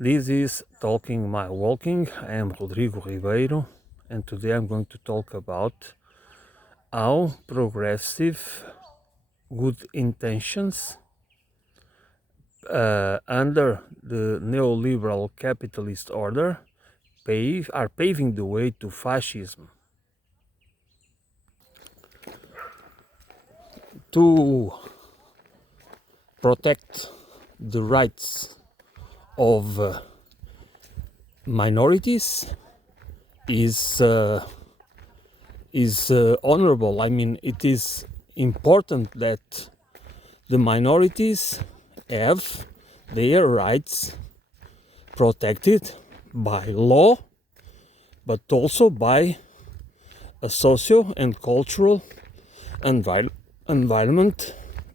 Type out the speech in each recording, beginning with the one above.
This is Talking My Walking. I am Rodrigo Ribeiro, and today I'm going to talk about how progressive good intentions under the neoliberal capitalist order are paving the way to fascism. To protect the rights of minorities is honorable. I mean, it is important that the minorities have their rights protected by law, but also by a socio and cultural environment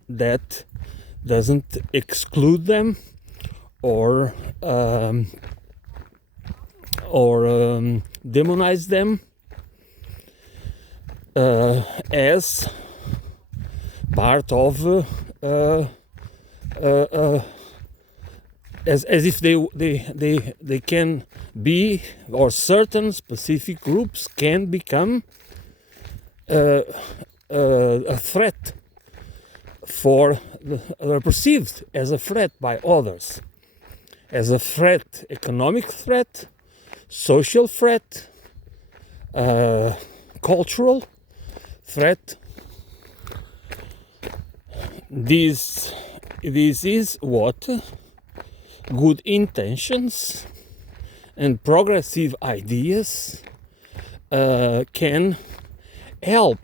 that doesn't exclude them or demonize them as part of as if they can be, or certain specific groups can become a threat for perceived as a threat by others, as a threat, economic threat, social threat, cultural threat. This is what good intentions and progressive ideas can help.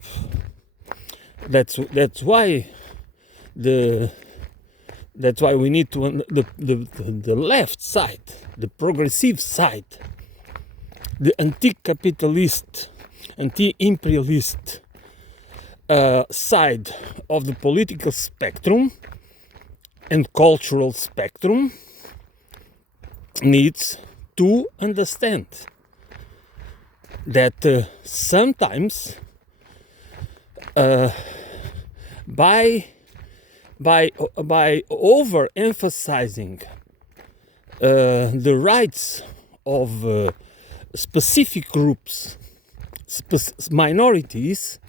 That's why we need to the left side, the progressive side, the anti-capitalist, anti-imperialist side of the political spectrum and cultural spectrum needs to understand that sometimes by overemphasizing the rights of specific groups, minorities,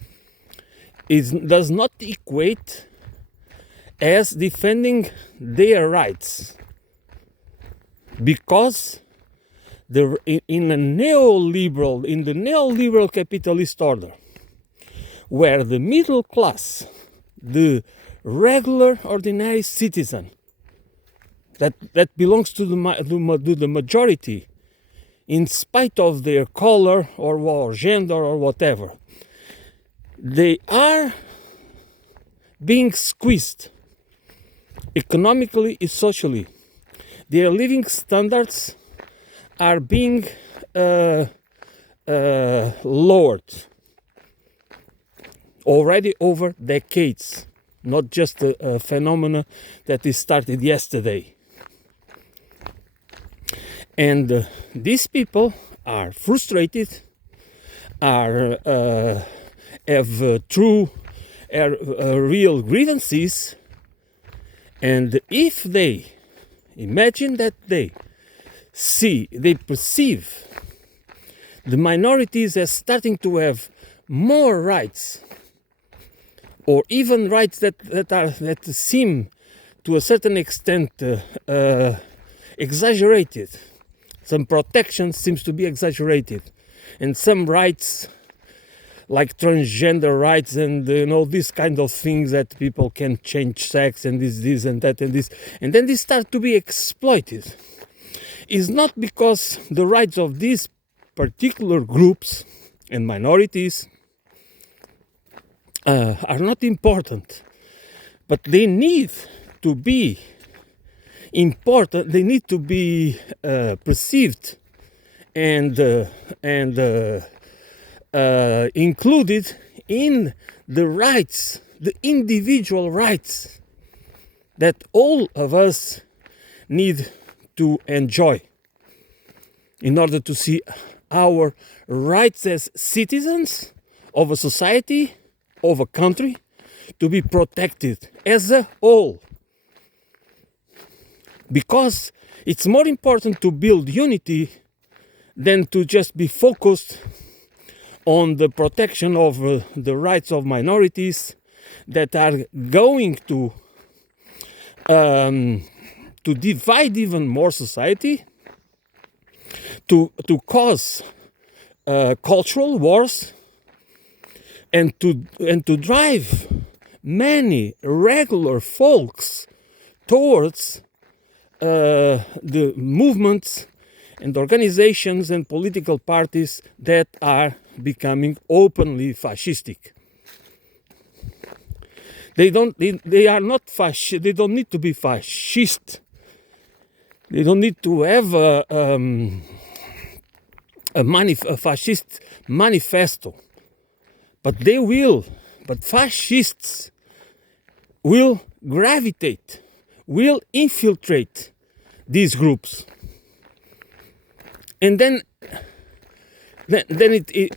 does not equate as defending their rights, because in the neoliberal capitalist order, where the middle class, the regular ordinary citizen that belongs to the majority, in spite of their color or gender or whatever, they are being squeezed economically and socially. Their living standards are being lowered already over decades, not just a phenomena that is started yesterday. And these people are frustrated, have real grievances, and if they imagine that they perceive the minorities as starting to have more rights, or even rights that seem to a certain extent exaggerated. Some protection seems to be exaggerated, and some rights, like transgender rights and these kind of things, that people can change sex and this and that and this, and then they start to be exploited, is not because the rights of these particular groups and minorities are not important, but they need to be important. They need to be perceived and included in the rights, the individual rights that all of us need to enjoy in order to see our rights as citizens of a society, of a country, to be protected as a whole. Because It's more important to build unity than to just be focused on the protection of the rights of minorities that are going to divide even more society, to cause cultural wars, and to drive many regular folks towards the movements and organizations and political parties that are becoming openly fascistic. They don't need to be fascist. They don't need to have a fascist manifesto. But fascists will gravitate, will infiltrate these groups. And then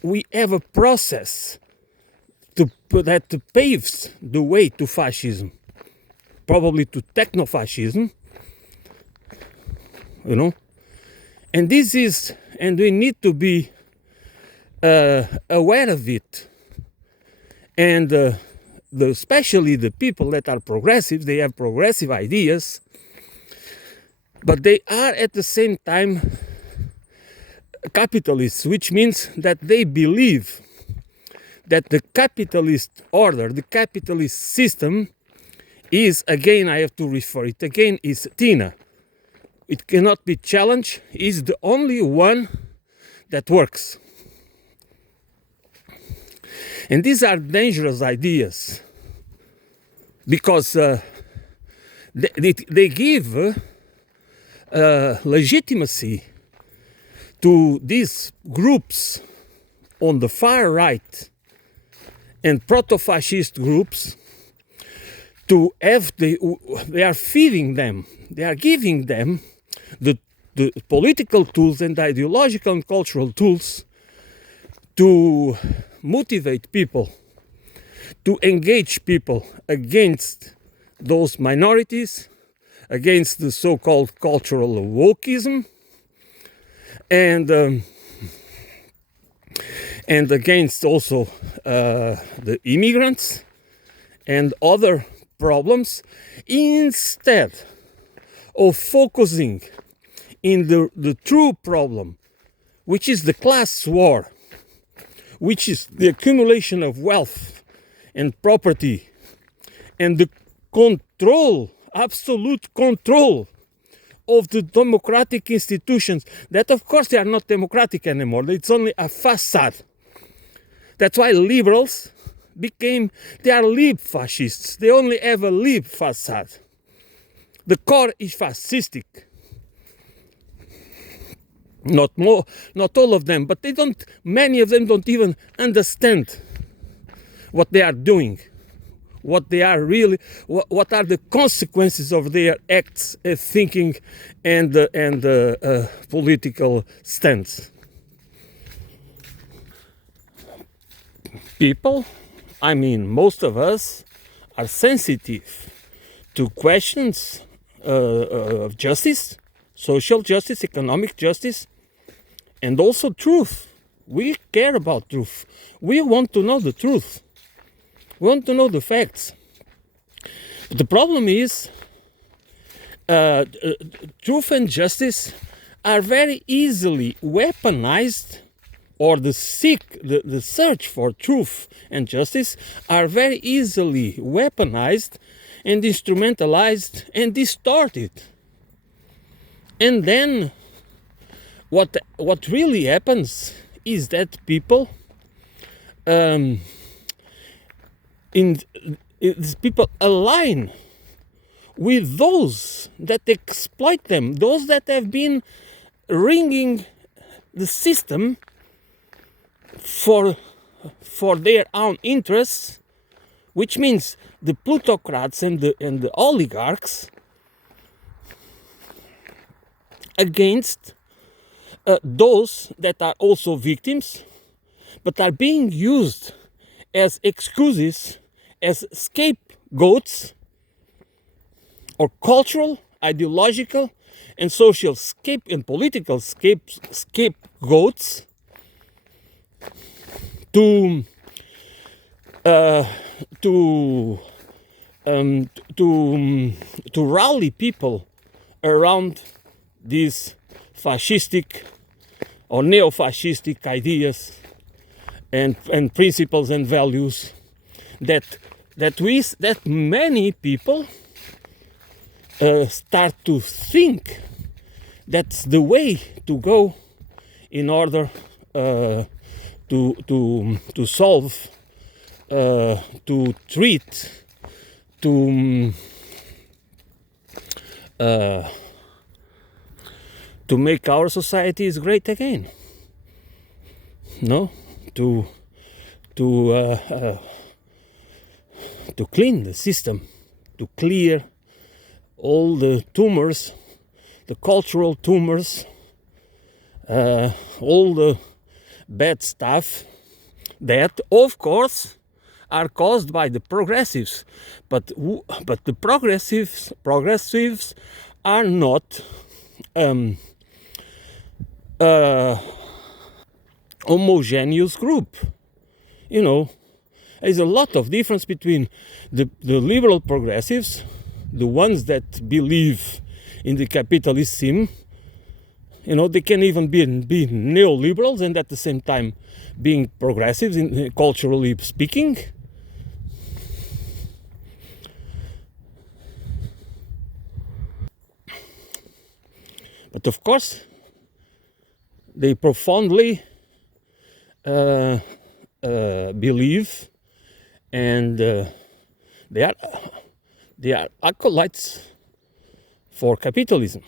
we have a process that paves the way to fascism, probably to techno-fascism, and we need to be aware of it. And especially the people that are progressive, they have progressive ideas, but they are at the same time capitalists, which means that they believe that the capitalist order, the capitalist system is, again, I have to refer it again, is TINA. It cannot be challenged, is the only one that works. And these are dangerous ideas because they give legitimacy to these groups on the far right and proto-fascist groups to have they are feeding them, they are giving them the political tools and ideological and cultural tools to motivate people, to engage people against those minorities, against the so-called cultural wokeism, and against also the immigrants and other problems, instead of focusing in the true problem, which is the class war, which is the accumulation of wealth and property and the control, absolute control of the democratic institutions that, of course, they are not democratic anymore. It's only a facade. That's why liberals they are lib fascists. They only have a lib facade. The core is fascistic. Not all of them, but many of them don't even understand what they are doing, what they are really, what are the consequences of their acts, thinking, and political stance. People, I mean most of us, are sensitive to questions of justice, social justice, economic justice, and also truth. We care about truth. We want to know the truth. We want to know the facts. But the problem is, truth and justice are very easily weaponized, or the search for truth and justice are very easily weaponized and instrumentalized and distorted. And then what really happens is that people people align with those that exploit them, those that have been ringing the system for their own interests, which means the plutocrats and the oligarchs, against those that are also victims, but are being used as excuses, as scapegoats, or cultural, ideological, and social and political scapegoats to uh, to to rally people around these fascistic or neo-fascistic ideas and principles and values that many people start to think that's the way to go in order to solve, to treat, to make our societies great again. No, to clean the system, to clear all the tumors, the cultural tumors, all the bad stuff that, of course, are caused by the progressives. But the progressives are not homogeneous group. You know, there's a lot of difference between the liberal progressives, the ones that believe in the capitalist system. You know, they can even be neoliberals and at the same time being progressives, culturally speaking. But of course, they profoundly believe, and they are acolytes for capitalism.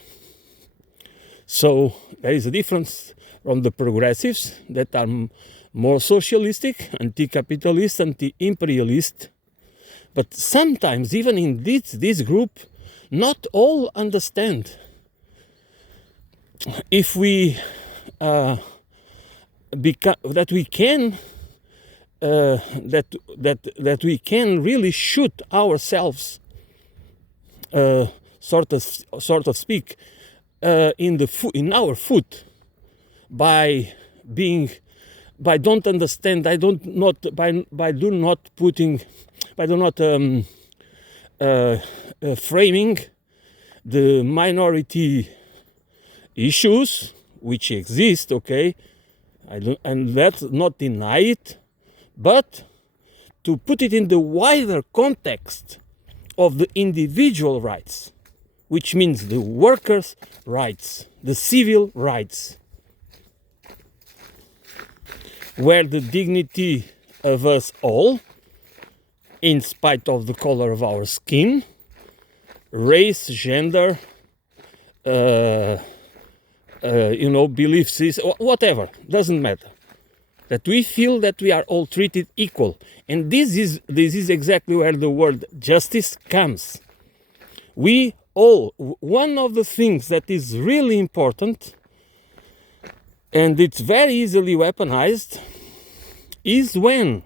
So there is a difference from the progressives that are more socialistic, anti-capitalist, anti-imperialist. But sometimes, even in this group, not all understand. If we that we can really shoot ourselves, sort of speak, in our foot by don't understand, by not framing the minority issues which exist, okay, and let's not deny it, but to put it in the wider context of the individual rights, which means the workers' rights, the civil rights, where the dignity of us all, in spite of the color of our skin, race, gender, beliefs, whatever, doesn't matter. That we feel that we are all treated equal. And this is exactly where the word justice comes. One of the things that is really important, and it's very easily weaponized, is when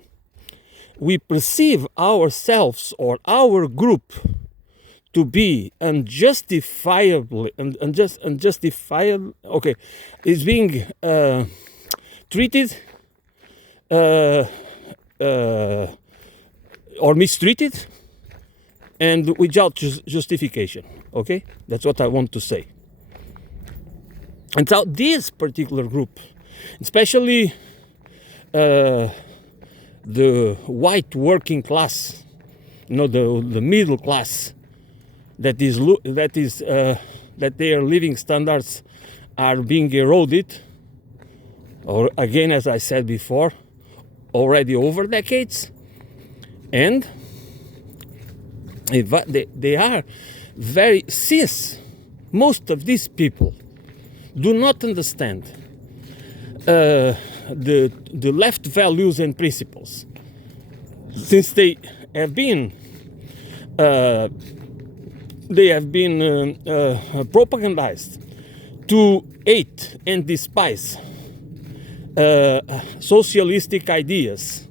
we perceive ourselves or our group to be unjustifiably, is being treated or mistreated, and without justification. Okay, that's what I want to say. And so this particular group, especially the white working class, the middle class, that their living standards are being eroded, or again, as I said before, already over decades, and they are very, since most of these people do not understand the left values and principles, since they have been propagandized to hate and despise socialistic ideas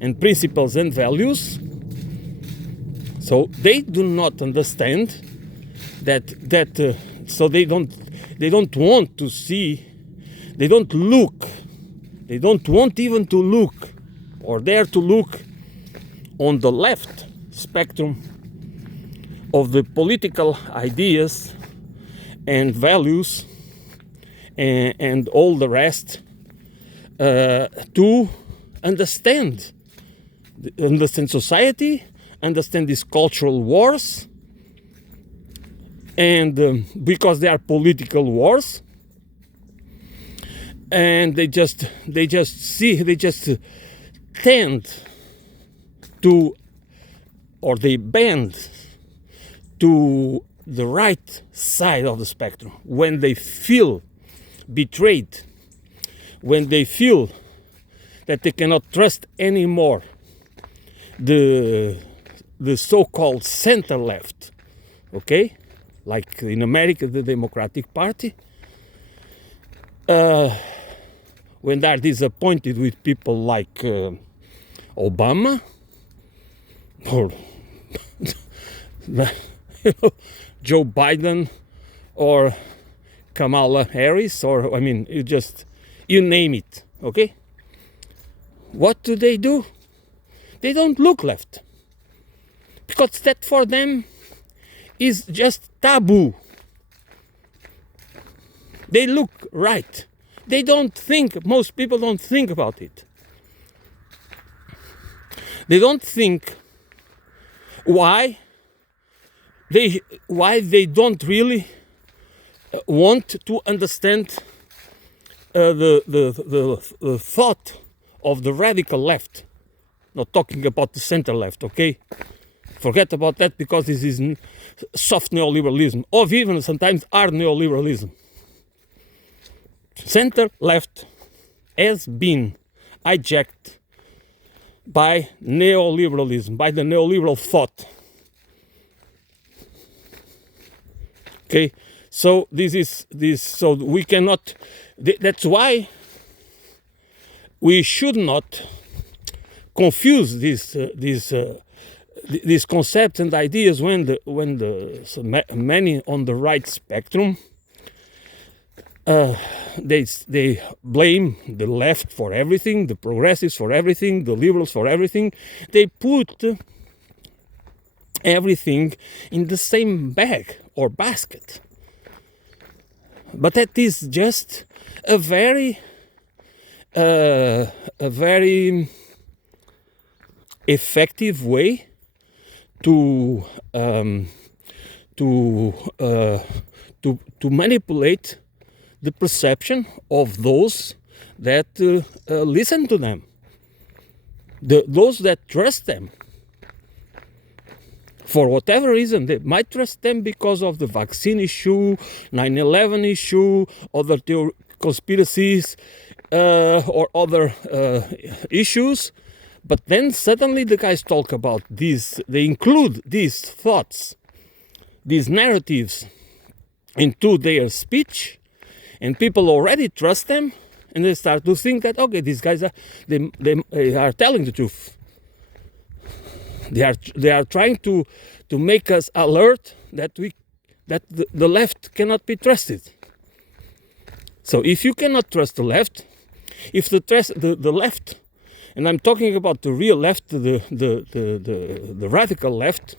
and principles and values. So they do not understand that So they don't want to see, they don't want even to look or dare to look on the left spectrum of the political ideas and values and all the rest, to understand society, understand these cultural wars, and because they are political wars, and they just tend to, or they bend to the right side of the spectrum when they feel betrayed, when they feel that they cannot trust anymore the so-called center left, okay, like in America the Democratic Party, when they are disappointed with people like Obama or Joe Biden or Kamala Harris, or I mean, you name it, okay? What do? They don't look left, because that for them is just taboo. They look right. They don't think, most people don't think about it. They don't think why they don't really want to understand the thought of the radical left. Not talking about the center left, okay? Forget about that, because this is soft neoliberalism, or even sometimes hard neoliberalism. Center left has been hijacked by neoliberalism, by the neoliberal thought. Okay, so so we cannot. That's why we should not confuse these concepts and ideas when many on the right spectrum they blame the left for everything, the progressives for everything, the liberals for everything. They put everything in the same bag or basket. But that is just a very effective way to manipulate the perception of those that listen to them, those that trust them. For whatever reason, they might trust them because of the vaccine issue, 9/11 issue, other conspiracies, or other issues. But then suddenly the guys talk about these, they include these thoughts, these narratives into their speech, and people already trust them, and they start to think that, okay, these guys are telling the truth. They are trying to make us alert that the left cannot be trusted. So if you cannot trust the left, if the left, and I'm talking about the real left, the radical left,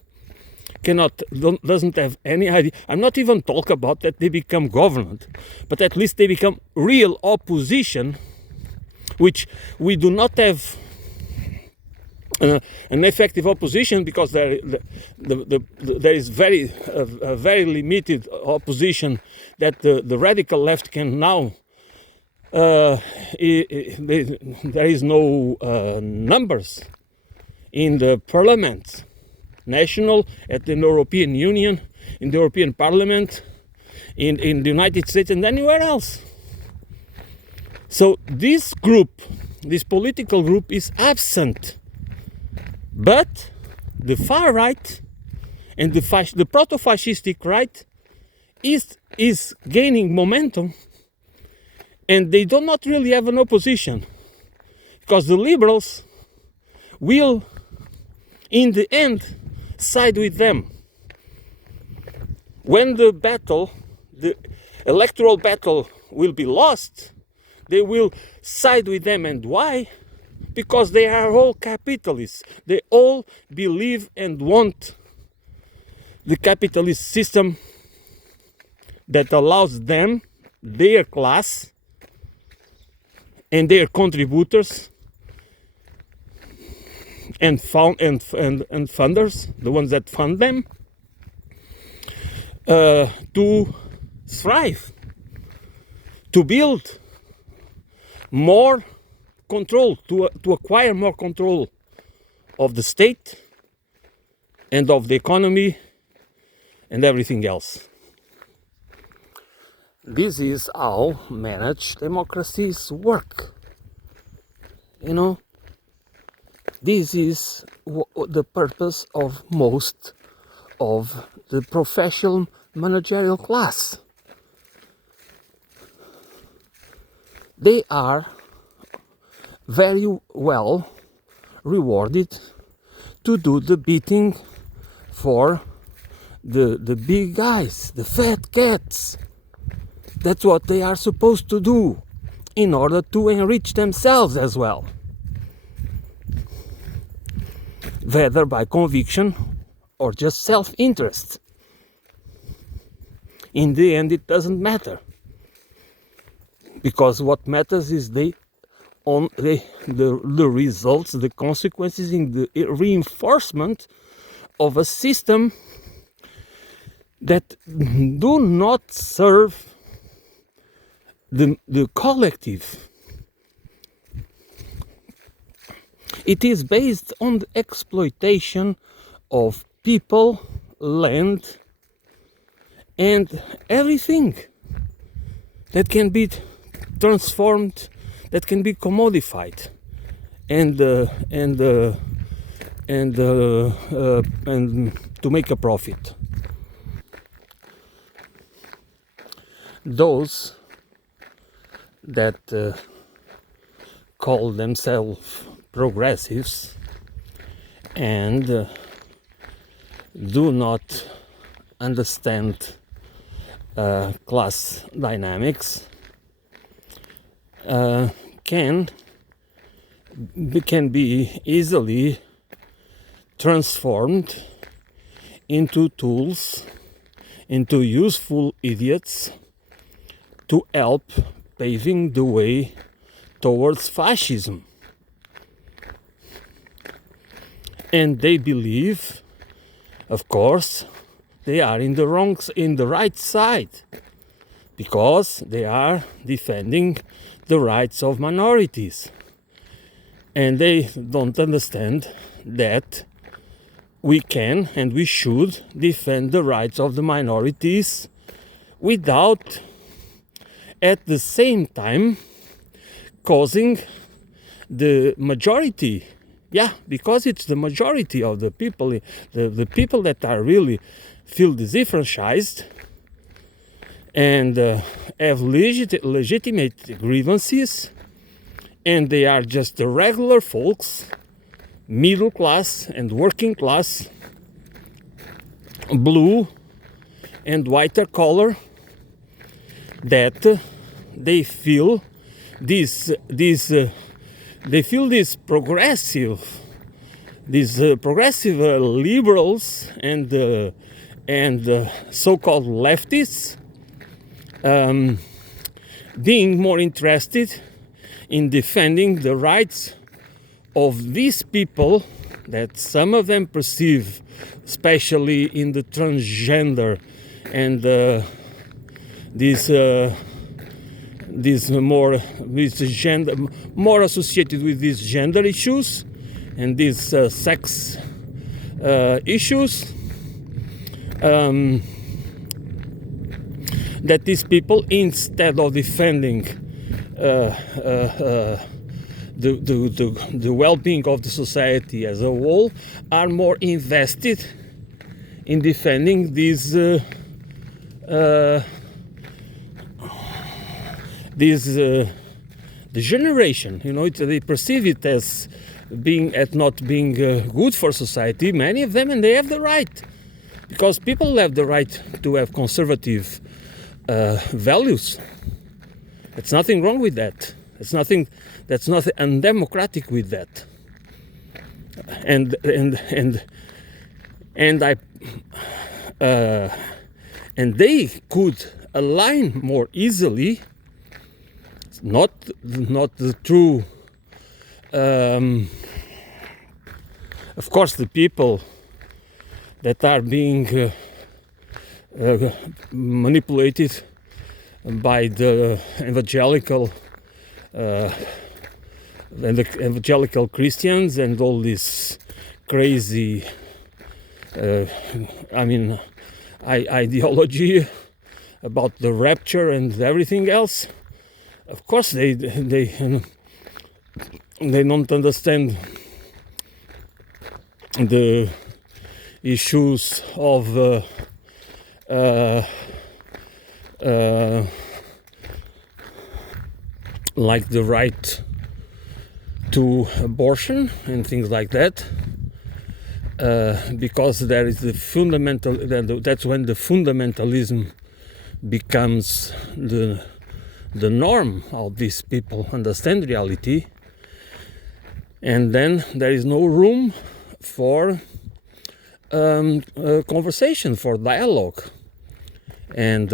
doesn't have any idea. I'm not even talking about that they become government, but at least they become real opposition, which we do not have an effective opposition, because there is a very limited opposition that the radical left can now. There is no numbers in the parliament, national, at the European Union, in the European Parliament, in the United States, and anywhere else. So this group, this political group, is absent. But the far right and the proto-fascistic right is gaining momentum, and they do not really have an opposition, because the liberals will, in the end, side with them. When the battle, the electoral battle will be lost, they will side with them. And why? Because they are all capitalists. They all believe and want the capitalist system that allows them, their class, and their contributors and funders, the ones that fund them, to thrive, to build more control, to acquire more control of the state and of the economy and everything else. This is how managed democracies work. You know, this is the purpose of most of the professional managerial class. They are very well rewarded to do the beating for the big guys, the fat cats. That's what they are supposed to do in order to enrich themselves as well, whether by conviction or just self-interest. In the end, it doesn't matter, because what matters is the results, the consequences in the reinforcement of a system that do not serve the collective. It is based on the exploitation of people, land, and everything that can be transformed, that can be commodified, and to make a profit. Those that call themselves progressives and do not understand class dynamics can be easily transformed into tools, into useful idiots to help paving the way towards fascism. And they believe, of course, they are in the right side, because they are defending the rights of minorities. And they don't understand that we can and we should defend the rights of the minorities without at the same time causing the majority, because it's the majority of the people, the people that are really feel disenfranchised and have legitimate grievances, and they are just the regular folks, middle class and working class, blue and whiter color, that they feel this progressive liberals and so-called leftists being more interested in defending the rights of these people that some of them perceive, especially in the transgender and more associated with these gender issues and these sex issues, that these people, instead of defending the well-being of the society as a whole, are more invested in defending these degeneration. They perceive it as not being good for society. Many of them, and they have the right, because people have the right to have conservative values. There's nothing wrong with that. There's nothing undemocratic with that. And they could align more easily. Not the true. Of course, the people that are being manipulated by the evangelical Christians and all this crazy ideology about the rapture and everything else. Of course, they don't understand the issues of like the right to abortion and things like that, because there is the fundamental. That's when the fundamentalism becomes the norm. How these people understand reality, and then there is no room for conversation, for dialogue, and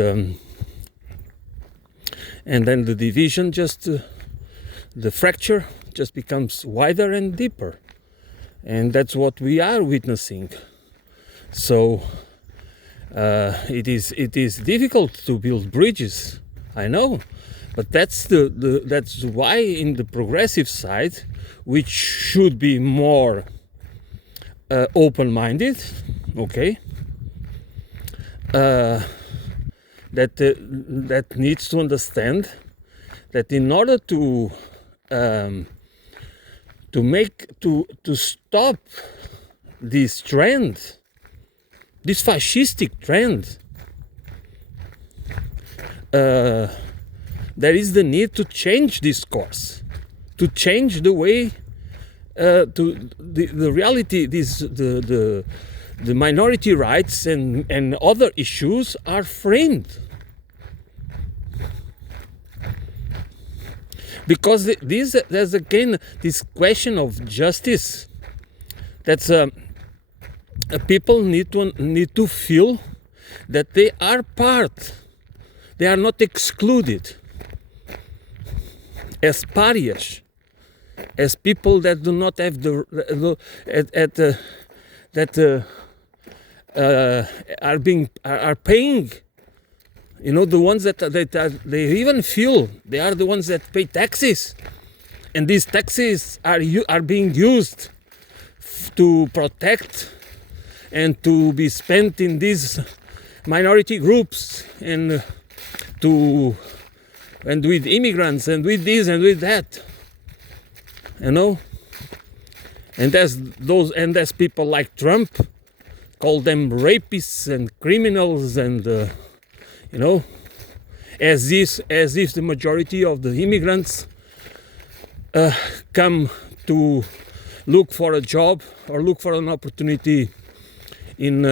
then the division the fracture just becomes wider and deeper, and that's what we are witnessing. So it is difficult to build bridges, I know, but that's why in the progressive side, which should be more open-minded, okay, that needs to understand that in order to stop this trend, this fascistic trend, there is the need to change this course, to change the way to the reality. The minority rights and other issues are framed. Because there's again this question of justice. That's people need to feel that they are part. They are not excluded as pariahs, as people that do not have are paying. You know, the ones that they even feel they are the ones that pay taxes, and these taxes are being used to protect and to be spent in these minority groups and with immigrants and with this and with that, you know. And there's people like Trump, call them rapists and criminals and. You know, as if the majority of the immigrants come to look for a job or look for an opportunity in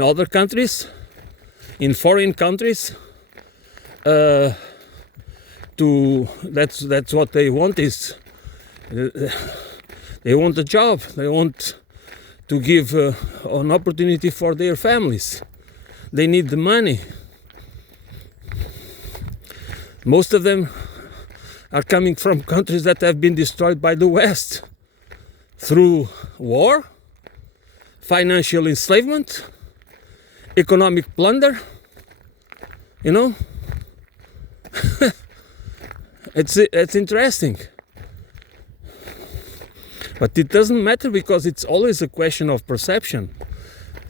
other countries, in foreign countries. That's what they want is they want a job. They want to give an opportunity for their families. They need the money. Most of them are coming from countries that have been destroyed by the West through war, financial enslavement, economic plunder. You know, it's interesting. But it doesn't matter because it's always a question of perception.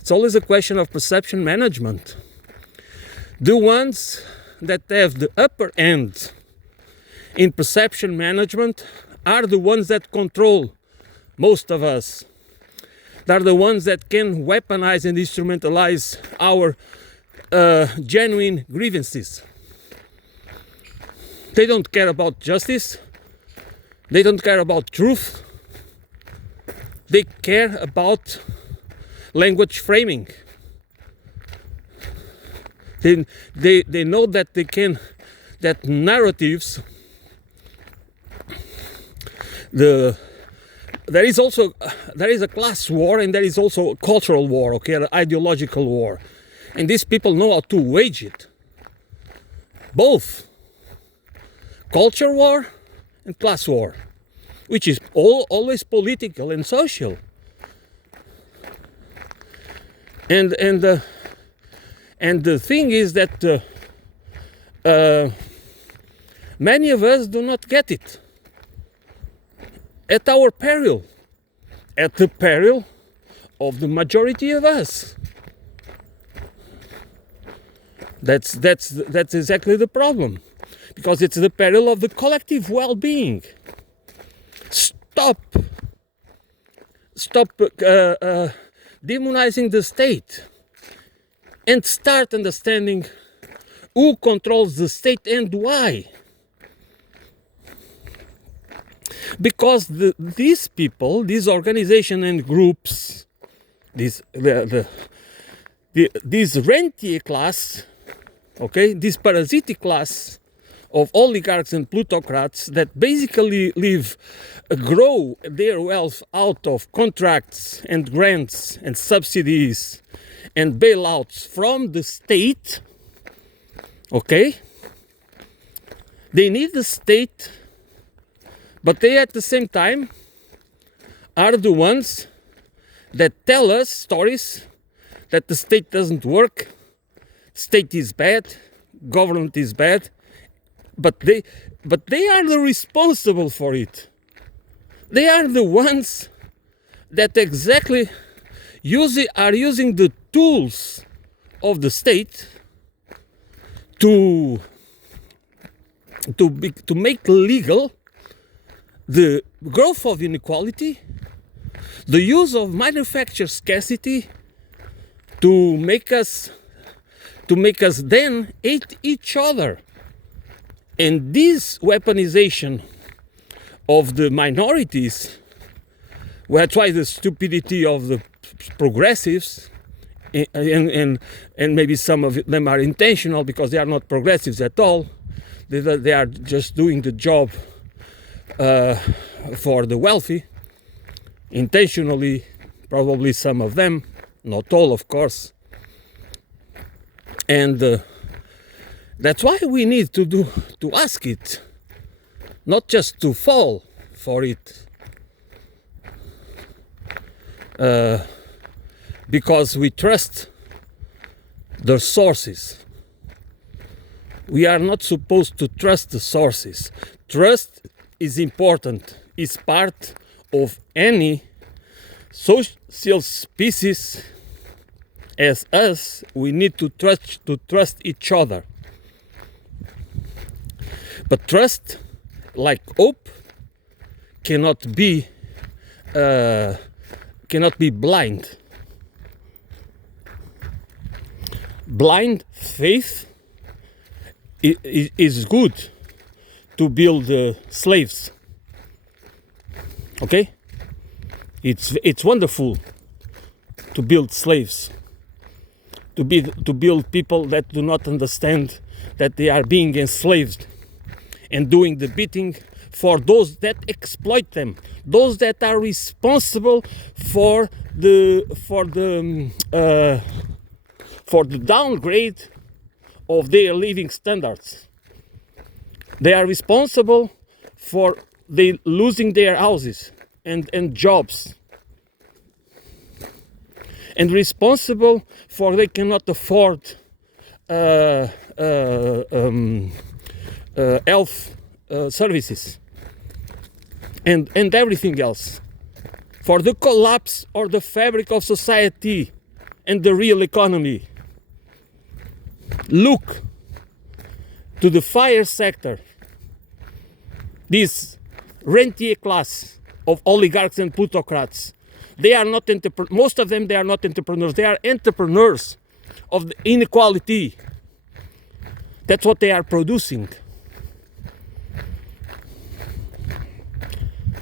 It's always a question of perception management. The ones that have the upper end in perception management are the ones that control most of us. They're the ones that can weaponize and instrumentalize our genuine grievances. They don't care about justice. They don't care about truth. They care about language framing. They know that that narratives, there is a class war, and there is also a cultural war, okay, an ideological war, and these people know how to wage it, both culture war and class war, which is always political and social. And the thing is that many of us do not get it, at our peril, at the peril of the majority of us. That's exactly the problem, because it's the peril of the collective well-being. Stop demonizing the state and start understanding who controls the state and why. Because these people, these organizations and groups, this rentier class, okay, this parasitic class of oligarchs and plutocrats that basically grow their wealth out of contracts and grants and subsidies and bailouts from the state, okay? They need the state, but they at the same time are the ones that tell us stories that the state doesn't work, state is bad, government is bad, but they are the responsible for it. They are the ones that exactly are using the tools of the state to make legal the growth of inequality, the use of manufactured scarcity to make us then hate each other. And this weaponization of the minorities, that's why the stupidity of the progressives, and maybe some of them are intentional because they are not progressives at all. They are just doing the job for the wealthy, intentionally, probably some of them, not all, of course. And that's why we need to ask it, not just to fall for it, because we trust the sources. We are not supposed to trust the sources. Trust is important, is part of any social species. As us, we need to trust each other. But trust, like hope, cannot be blind. Blind faith is good to build slaves. Okay? It's wonderful to build slaves. To build people that do not understand that they are being enslaved and doing the beating for those that exploit them, those that are responsible for the downgrade of their living standards. They are responsible for losing their houses and jobs, and responsible for they cannot afford health services and everything else, for the collapse or the fabric of society and the real economy. Look to the fire sector, this rentier class of oligarchs and plutocrats. They are not most of them, they are not entrepreneurs. They are entrepreneurs of the inequality. That's what they are producing.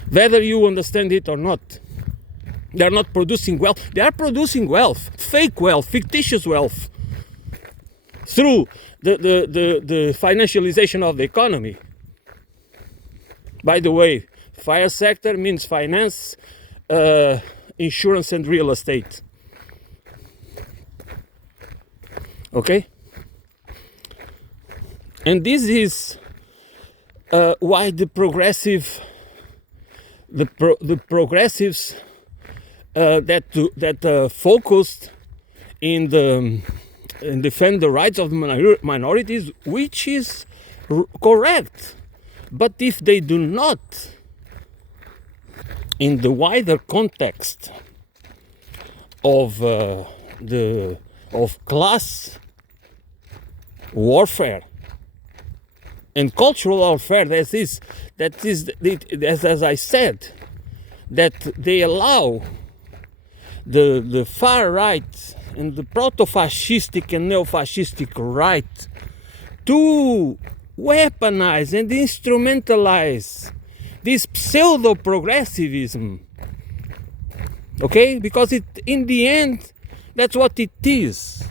Whether you understand it or not, they are not producing wealth. They are producing wealth, fake wealth, fictitious wealth. through the financialization of the economy. By the way, fire sector means finance, insurance and real estate. Okay? And this is why the progressives that focused in defend the rights of the minorities, which is correct. But if they do not, in the wider context of class warfare and cultural warfare, that is, as I said, that they allow the far right and the proto-fascistic and neo-fascistic right to weaponize and instrumentalize this pseudo-progressivism, okay? Because in the end, that's what it is.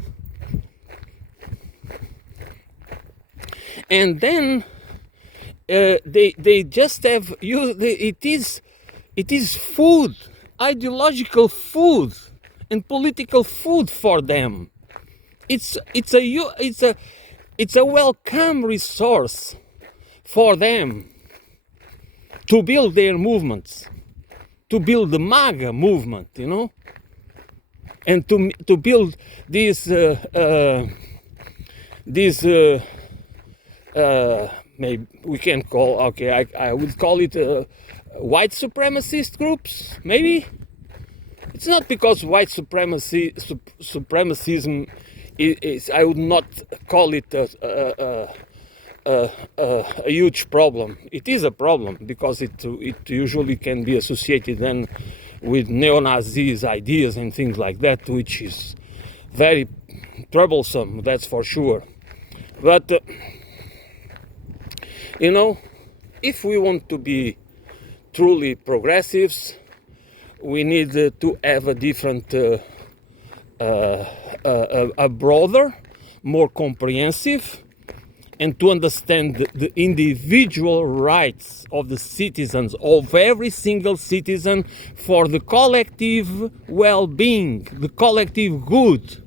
And then they just have it is food, ideological food and political food for them. It's a welcome resource for them to build their movements, to build the MAGA movement, you know, and to build this maybe we can call, okay, I would call it white supremacist groups, maybe. It's not because white supremacism is, I would not call it a huge problem. It is a problem because it usually can be associated then with neo-Nazis ideas and things like that, which is very troublesome, that's for sure. But you know, if we want to be truly progressives, we need to have a different, a broader, more comprehensive, and to understand the individual rights of the citizens, of every single citizen, for the collective well-being, the collective good,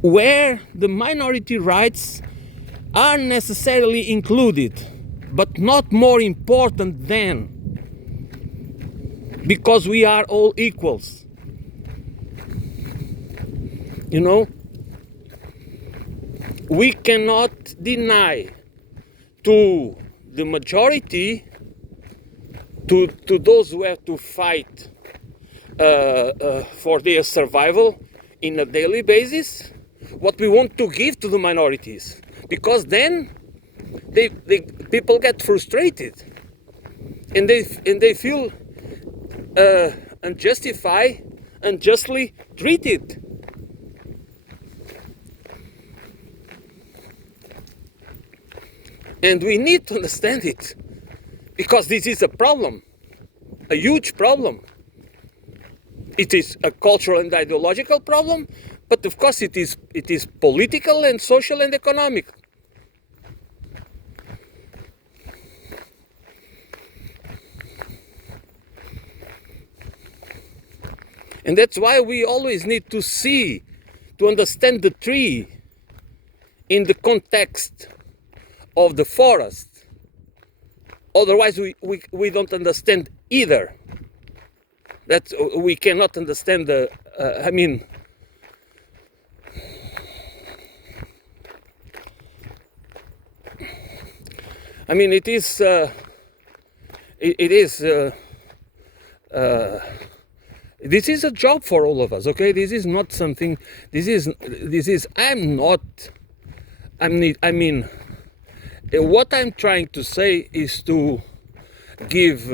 where the minority rights are necessarily included, but not more important than, because we are all equals. You know, we cannot deny to the majority, to those who have to fight for their survival in a daily basis, what we want to give to the minorities, because then people get frustrated and they feel unjustly treated. And we need to understand it, because this is a problem, a huge problem. It is a cultural and ideological problem, but of course it is political and social and economic. And that's why we always need to understand the tree in the context of the forest. Otherwise we don't understand either. That we cannot understand this is a job for all of us, okay? This is not something, what I'm trying to say is to give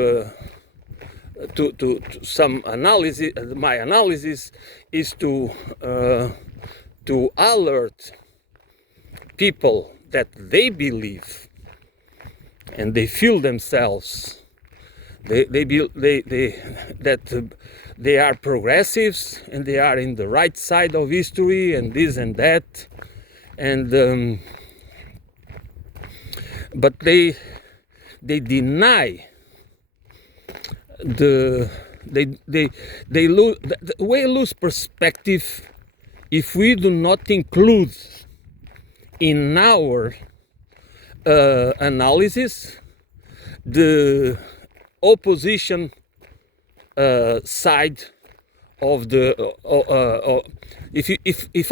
to some analysis. My analysis is to alert people that they believe and they feel themselves that they are progressives and they are in the right side of history and this and that, and but they deny they lose perspective if we do not include in our analysis the opposition side of the if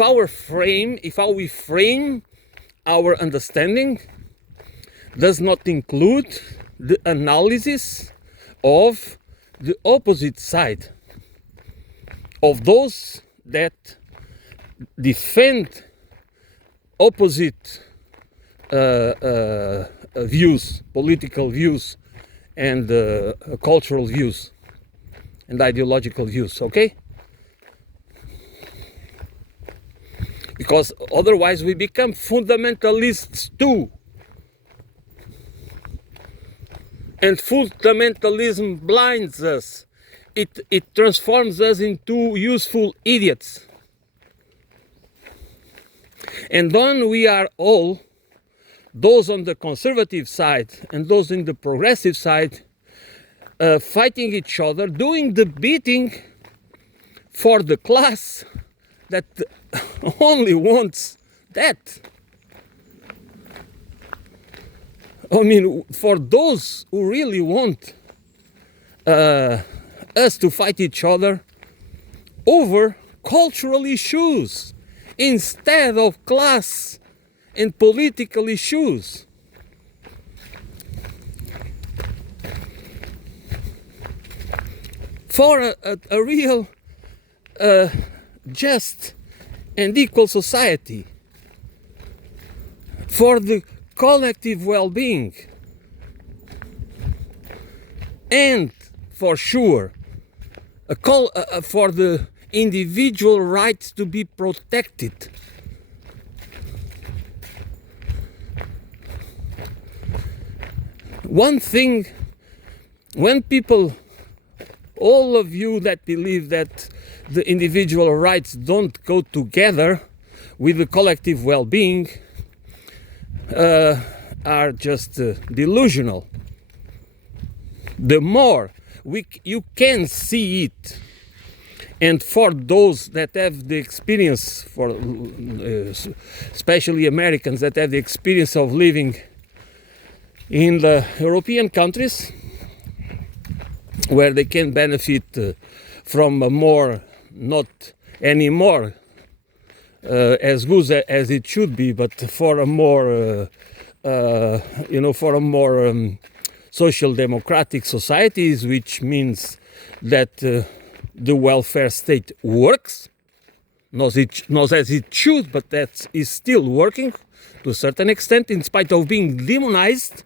how we frame our understanding does not include the analysis of the opposite side, of those that defend opposite views, political views, and cultural views, and ideological views, okay? Because otherwise we become fundamentalists too. And fundamentalism blinds us. It transforms us into useful idiots. And then we are all, those on the conservative side and those in the progressive side, fighting each other, doing the bidding for the class that only wants that. I mean, for those who really want us to fight each other over cultural issues instead of class and political issues. For a real just and equal society, for the collective well-being, and for sure for the individual rights to be protected. One thing, when people, all of you that believe that the individual rights don't go together with the collective well-being, are just delusional. The more you can see it, and for those that have the experience, for especially Americans that have the experience of living in the European countries, where they can benefit from a more, not anymore as good as it should be, but for a more, for a more social democratic societies, which means that the welfare state works, not as it should, but that is still working to a certain extent, in spite of being demonized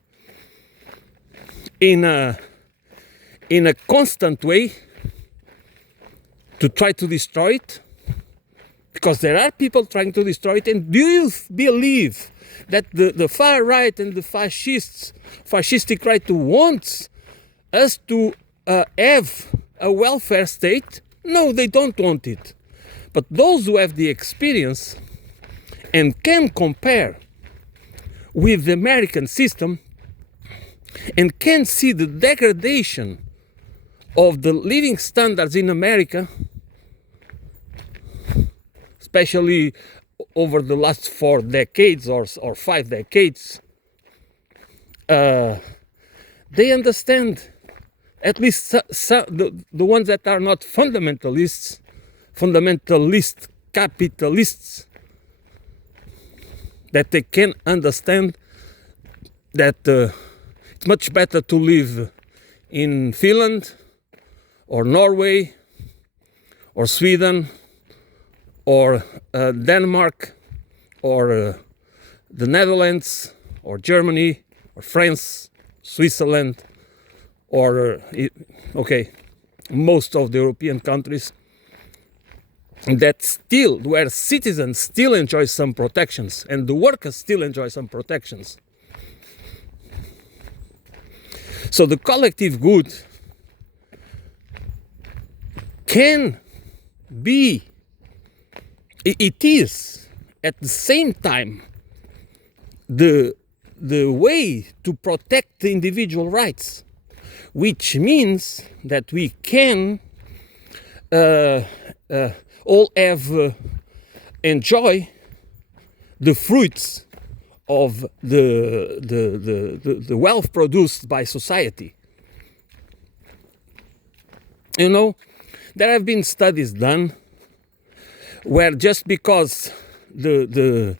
in a constant way to try to destroy it. Because there are people trying to destroy it. And do you believe that the far right and the fascistic right wants us to have a welfare state? No, they don't want it. But those who have the experience and can compare with the American system and can see the degradation of the living standards in America, especially over the last 4 decades or 5 decades, they understand, at least the ones that are not fundamentalist capitalists, that they can understand that it's much better to live in Finland or Norway or Sweden or Denmark or the Netherlands or Germany or France, Switzerland, or most of the European countries, that still, where citizens still enjoy some protections and the workers still enjoy some protections. So the collective good can be, it is at the same time the way to protect the individual rights, which means that we can all have enjoy the fruits of the wealth produced by society. You know, there have been studies done where just because that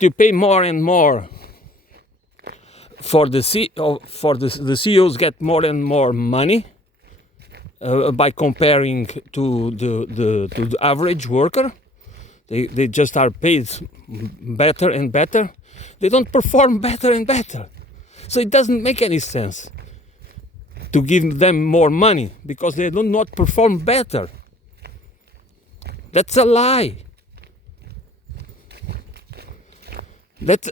you pay more and more for the CEOs get more and more money by comparing to the average worker. They just are paid better and better. They don't perform better and better. So it doesn't make any sense to give them more money because they do not perform better. That's a lie. That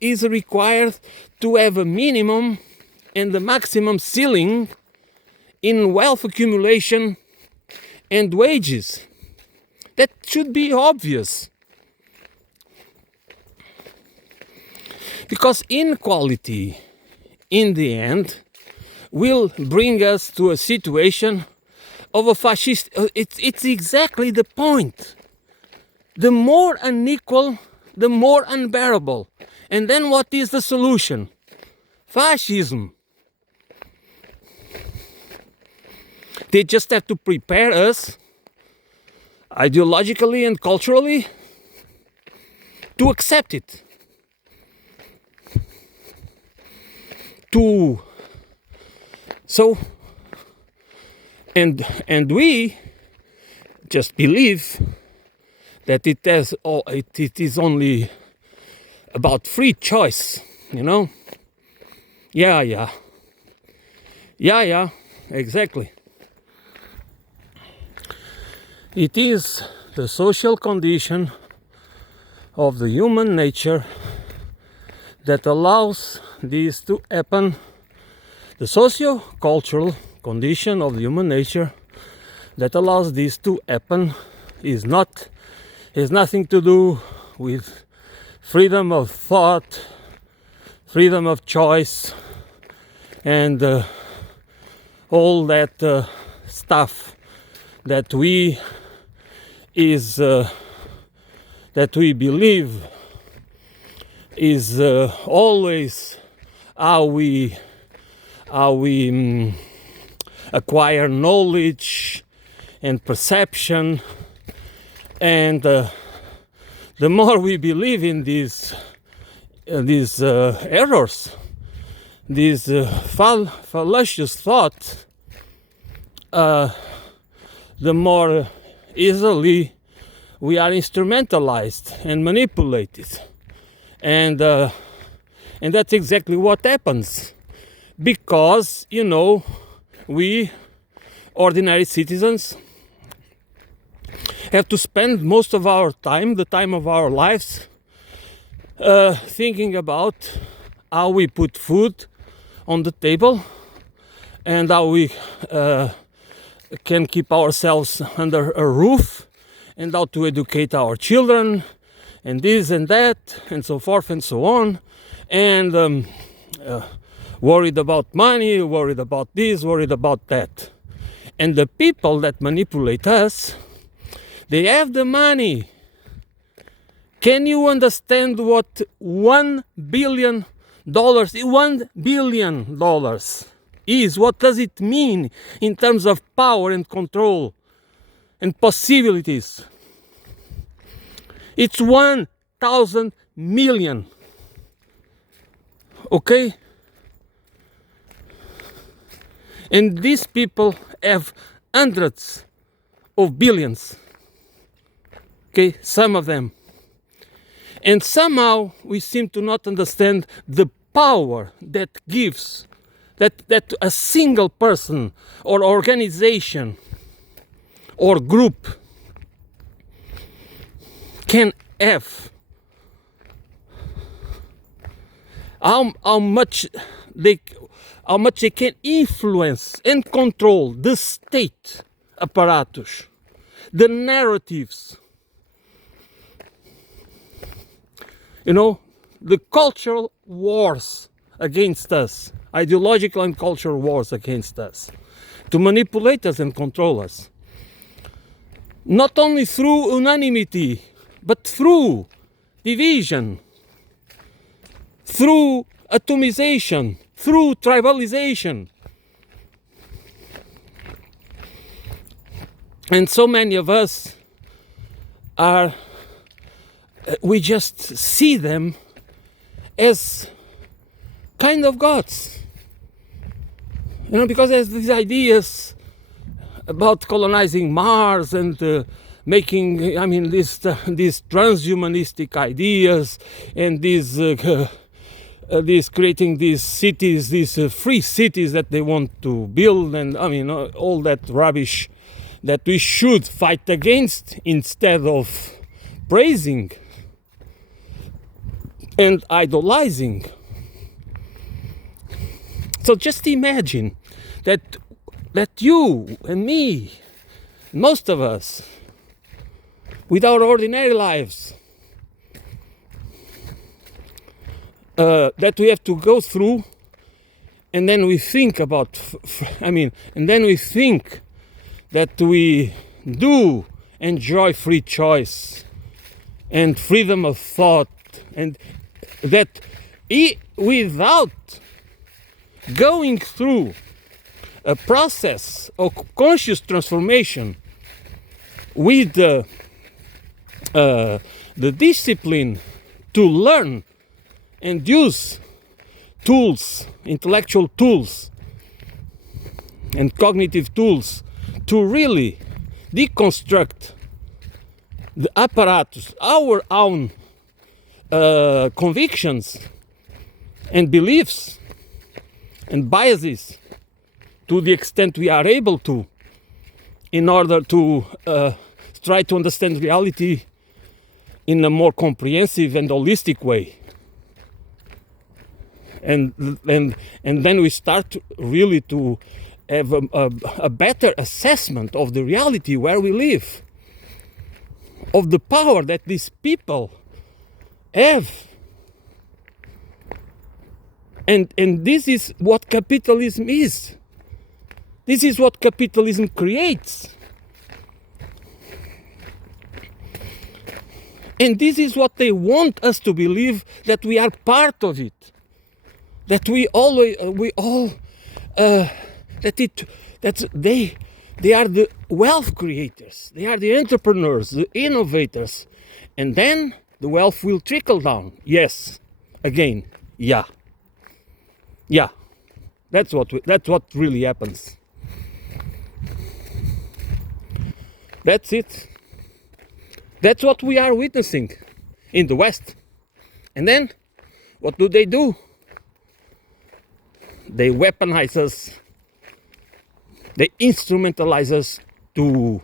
is required to have a minimum and the maximum ceiling in wealth accumulation and wages. That should be obvious. Because inequality, in the end, will bring us to a situation of a fascist. It's exactly the point. The more unequal, the more unbearable. And then what is the solution? Fascism. They just have to prepare us ideologically and culturally to accept it. And we just believe that it is only about free choice, you know? Yeah, exactly. It is the social condition of the human nature that allows this to happen. The socio-cultural condition of the human nature that allows this to happen has nothing to do with freedom of thought, freedom of choice, and all that stuff that we believe is always how we acquire knowledge and perception, and the more we believe in these errors, these fallacious thoughts, the more easily we are instrumentalized and manipulated, and that's exactly what happens, because we ordinary citizens have to spend most of our time, the time of our lives, thinking about how we put food on the table and how we can keep ourselves under a roof, and how to educate our children, and this and that, and so forth and so on, and worried about money, worried about this, worried about that. And the people that manipulate us, they have the money. Can you understand what $1 billion is? What does it mean in terms of power and control and possibilities? It's 1,000 million. Okay? And these people have hundreds of billions. Okay, some of them. And somehow we seem to not understand the power that gives, that a single person or organization or group can have. How how much they can influence and control the state apparatus, the narratives, the cultural wars against us, ideological and cultural wars against us, to manipulate us and control us. Not only through unanimity, but through division, through atomization, through tribalization. And so many of us we just see them as kind of gods. Because there's these ideas about colonizing Mars and making, these transhumanistic ideas and these creating these cities, these free cities that they want to build, and all that rubbish that we should fight against instead of praising and idolizing. So just imagine that you and me, most of us, with our ordinary lives, that we have to go through, and then we think about, and then we think that we do enjoy free choice and freedom of thought, and that without going through a process of conscious transformation with the discipline to learn and use tools, intellectual tools and cognitive tools to really deconstruct the apparatus, our own convictions and beliefs and biases, to the extent we are able to, in order to try to understand reality in a more comprehensive and holistic way. And then we start really to have a better assessment of the reality where we live, of the power that these people have. And this is what capitalism is. This is what capitalism creates. And this is what they want us to believe, that we are part of it. That they are the wealth creators, they are the entrepreneurs, the innovators, and then the wealth will trickle down. Yes, again, yeah, that's what really happens. That's it. That's what we are witnessing in the West. And then, what do? They weaponize us. They instrumentalize us to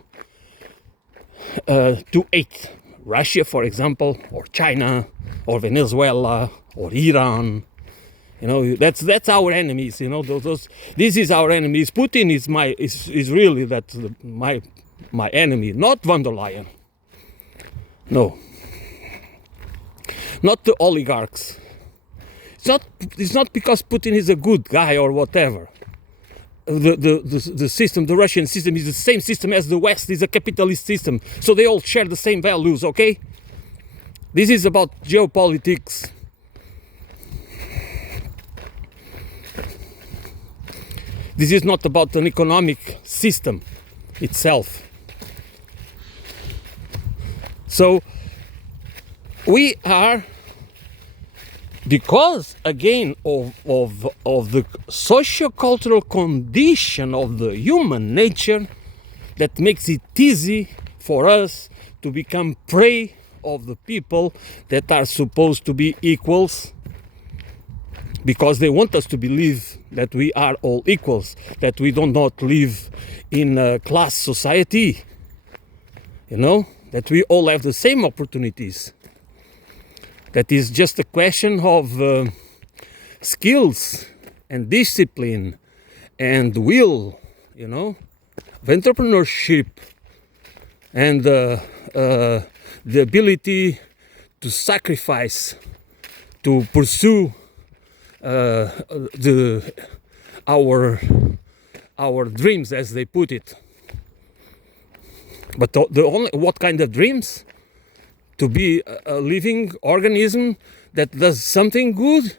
hate Russia, for example, or China, or Venezuela, or Iran. That's our enemies. This is our enemies. Putin is really my enemy, not von der Leyen. No, not the oligarchs. It's not because Putin is a good guy or whatever. The system, the Russian system, is the same system as the West. Is a capitalist system, so they all share the same values. Okay, this is about geopolitics. This is not about an economic system itself. So we are, because again of the socio-cultural condition of the human nature, that makes it easy for us to become prey of the people that are supposed to be equals, because they want us to believe that we are all equals, that we do not live in a class society, that we all have the same opportunities. That is just a question of skills and discipline and will, of entrepreneurship, and the ability to sacrifice, to pursue our dreams, as they put it. But what kind of dreams? To be a living organism that does something good,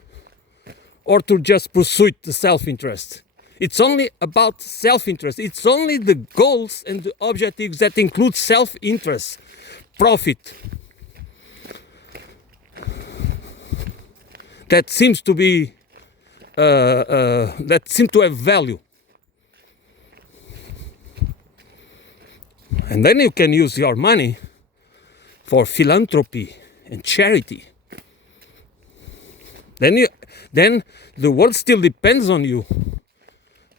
or to just pursue the self-interest? It's only about self-interest. It's only the goals and the objectives that include self-interest, profit, that seems to be that seem to have value. And then you can use your money for philanthropy and charity. Then the world still depends on you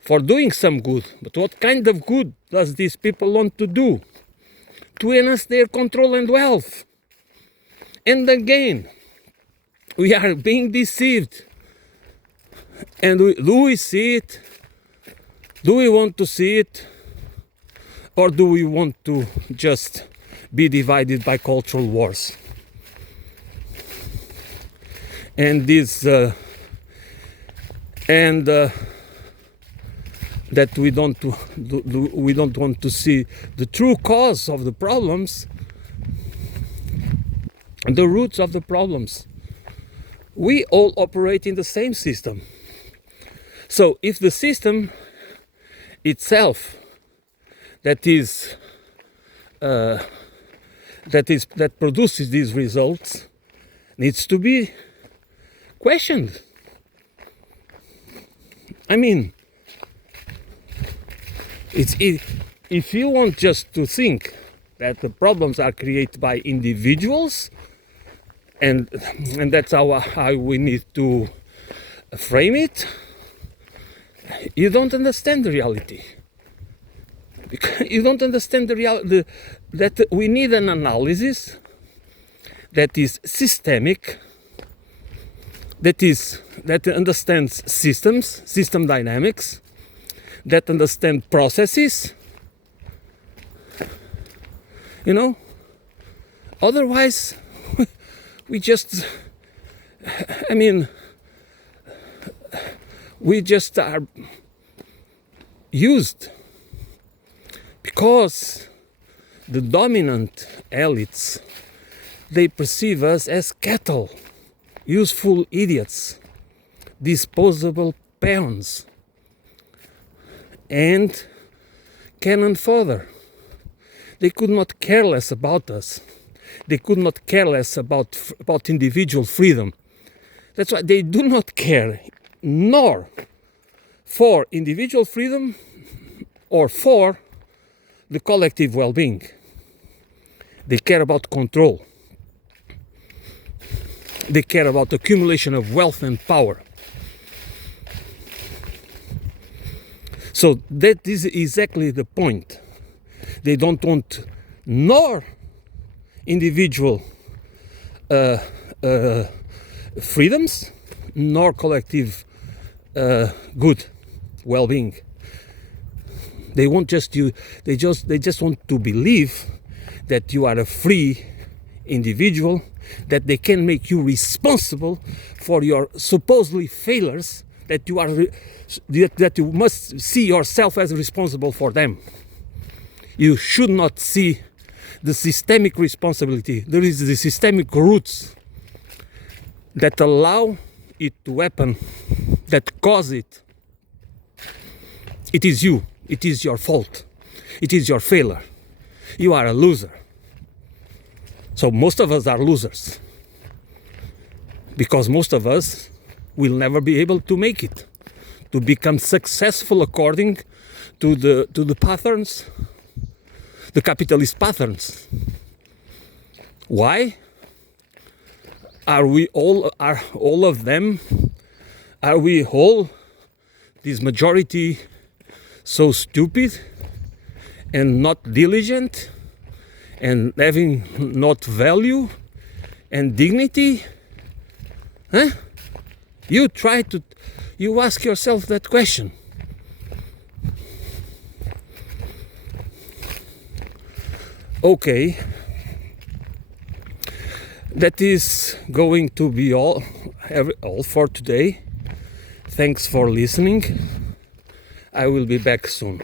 for doing some good. But what kind of good does these people want to do? To enhance their control and wealth. And again, we are being deceived. And do we see it? Do we want to see it? Or do we want to just be divided by cultural wars? And that we don't want to see the true cause of the problems, the roots of the problems. We all operate in the same system. So if the system itself that produces these results needs to be questioned. I mean, if you want just to think that the problems are created by individuals, and that's how we need to frame it, you don't understand the reality. You don't understand the reality that we need an analysis that is systemic, that understands systems, system dynamics, that understands processes. Otherwise we just are used, because the dominant elites, they perceive us as cattle, useful idiots, disposable peons, and cannon fodder. They could not care less about us. They could not care less about individual freedom. That's why they do not care nor for individual freedom or for the collective well-being. They care about control. They care about accumulation of wealth and power. So that is exactly the point. They don't want nor individual freedoms nor collective good well-being. They want just you. They just want to believe that you are a free individual, that they can make you responsible for your supposedly failures, that you must see yourself as responsible for them. You should not see the systemic responsibility. There is the systemic roots that allow it to happen, that cause it. It is you. It is your fault. It is your failure. You are a loser. So most of us are losers, because most of us will never be able to make it, to become successful according to the patterns, the capitalist patterns. Why? Are we all of them? Are we all, this majority, so stupid and not diligent and having not value and dignity? Huh? You try You ask yourself that question. Okay, that is going to be all for today. Thanks for listening. I will be back soon.